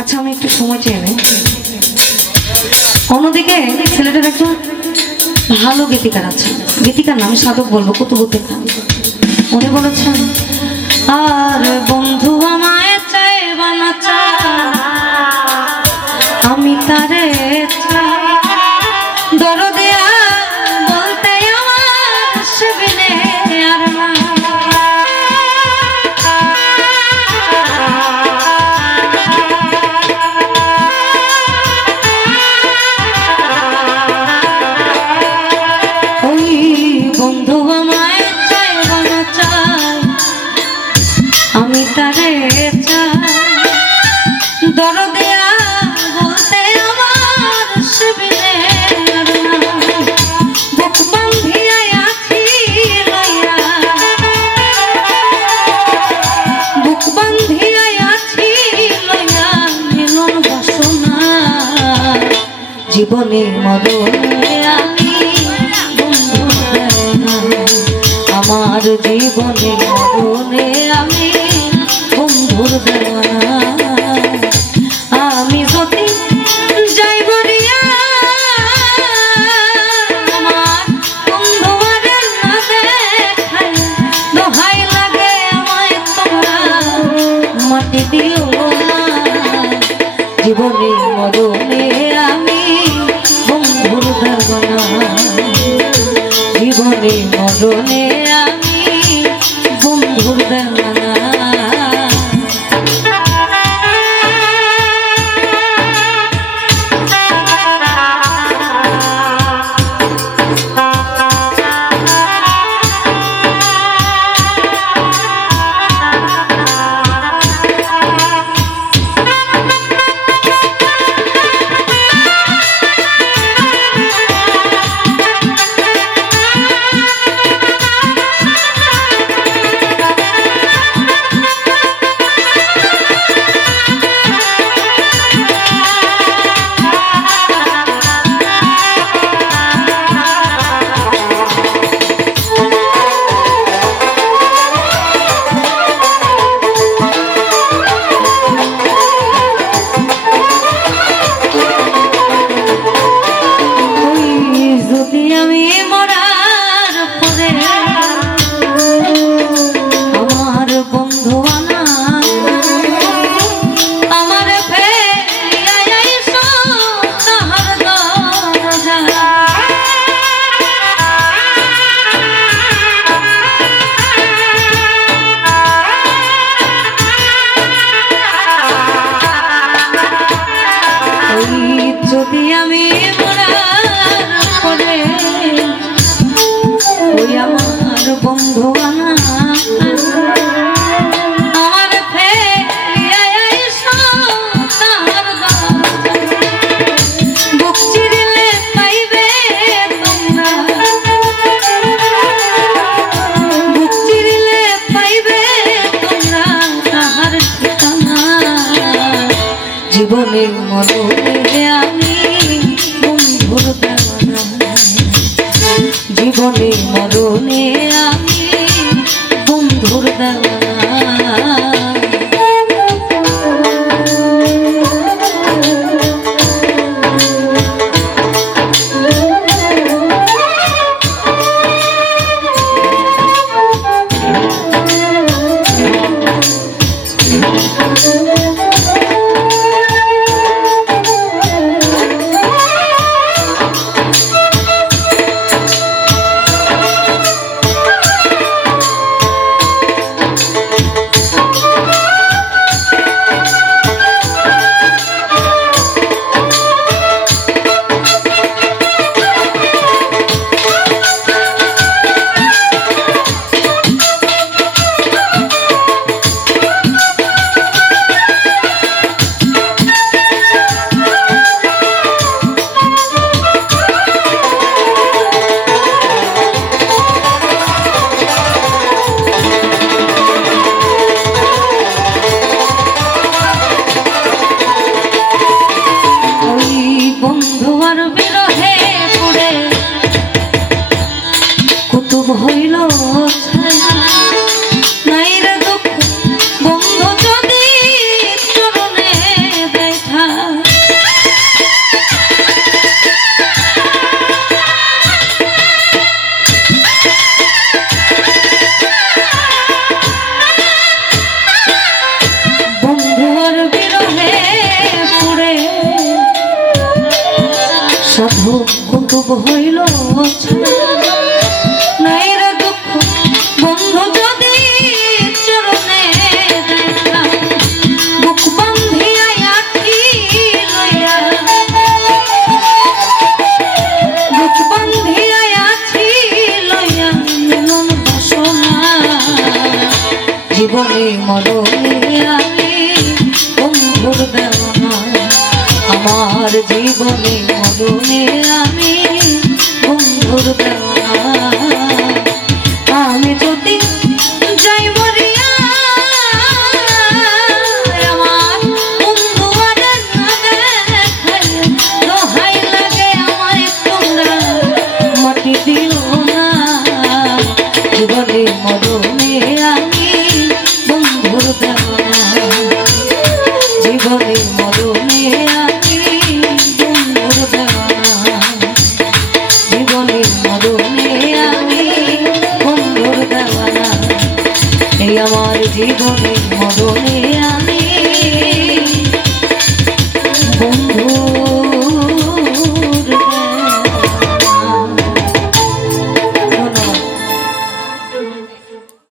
আচ্ছা আমি একটু সময় চেয়ে নেই। অন্যদিকে ছেলেটার একজন ভালো গীতিকার আছে, গীতিকার নামে সাধক বলবো, কুতুবুদ্দিন। উনি বলেছেন, আর বন্ধু আমায় চাই বানা চাই, আমি তারে চাই, দরদিয়া বলতে আমার সেবিনে আর না। ওই বন্ধু আমায় চাই বানা চাই, আমি তারে চাই, দরদিয়া বলতে আমার সেবিনে আর না। বুক বান্ধিয়া আছি লইয়া, বুক বান্ধিয়া আছি লইয়া মিলন বাসনা, জীবনে মরণে আমি বন্ধু দেওয়ানা, আমার জীবনে মরণে আমি বন্ধুর দেওয়ানা। আমি যদি যাই বলিয়া আমার বন্ধু আরে না দেখাই, দোহাই লাগে আমায় তোমরা মাটি দিও না, জীবনে মরণে আমি বন্ধুর দেওয়ানা, জীবনে মরণে আমি বন্ধুর দেওয়ানা। যদি আমি মরার পরে ওই আমার বন্ধু আনা আমার ফেলিয়া আইসো তাহার বুক চিরিলে পাইবে তোমরা, বুক চিরিলে পাইবে তোমরা তাহার ঠিকানা, জীবনে মরণে আমি বন্ধুর দেওয়ানা, জীবনে মরণে আমি বন্ধুর দেওয়ানা। হইল নাই রে দুঃখ বন্ধু যদি চরণে দেখা বুক বান্ধিয়া আঁখি লইয়া বুক বান্ধিয়া আঁখি লইয়া মিলন বাসনা জীবনে মরণে আমি বন্ধুর দেওয়ানা আমার জীবনে মরণে আমি বন্ধুর দেওয়ানা আমি যদি যাই মরিয়া আমার বন্ধু আর না দেখাই দোহাই লাগে আমার তোমরা মাটি দিও না জীবনে মরণে আমি বন্ধুর দেওয়ানা জীবনে মরণে আমি বন্ধুর দেওয়ানা জীবনে মরণে আমি বন্ধুর দেওয়ানা এই আমার জীবনে মরণে আমি বন্ধু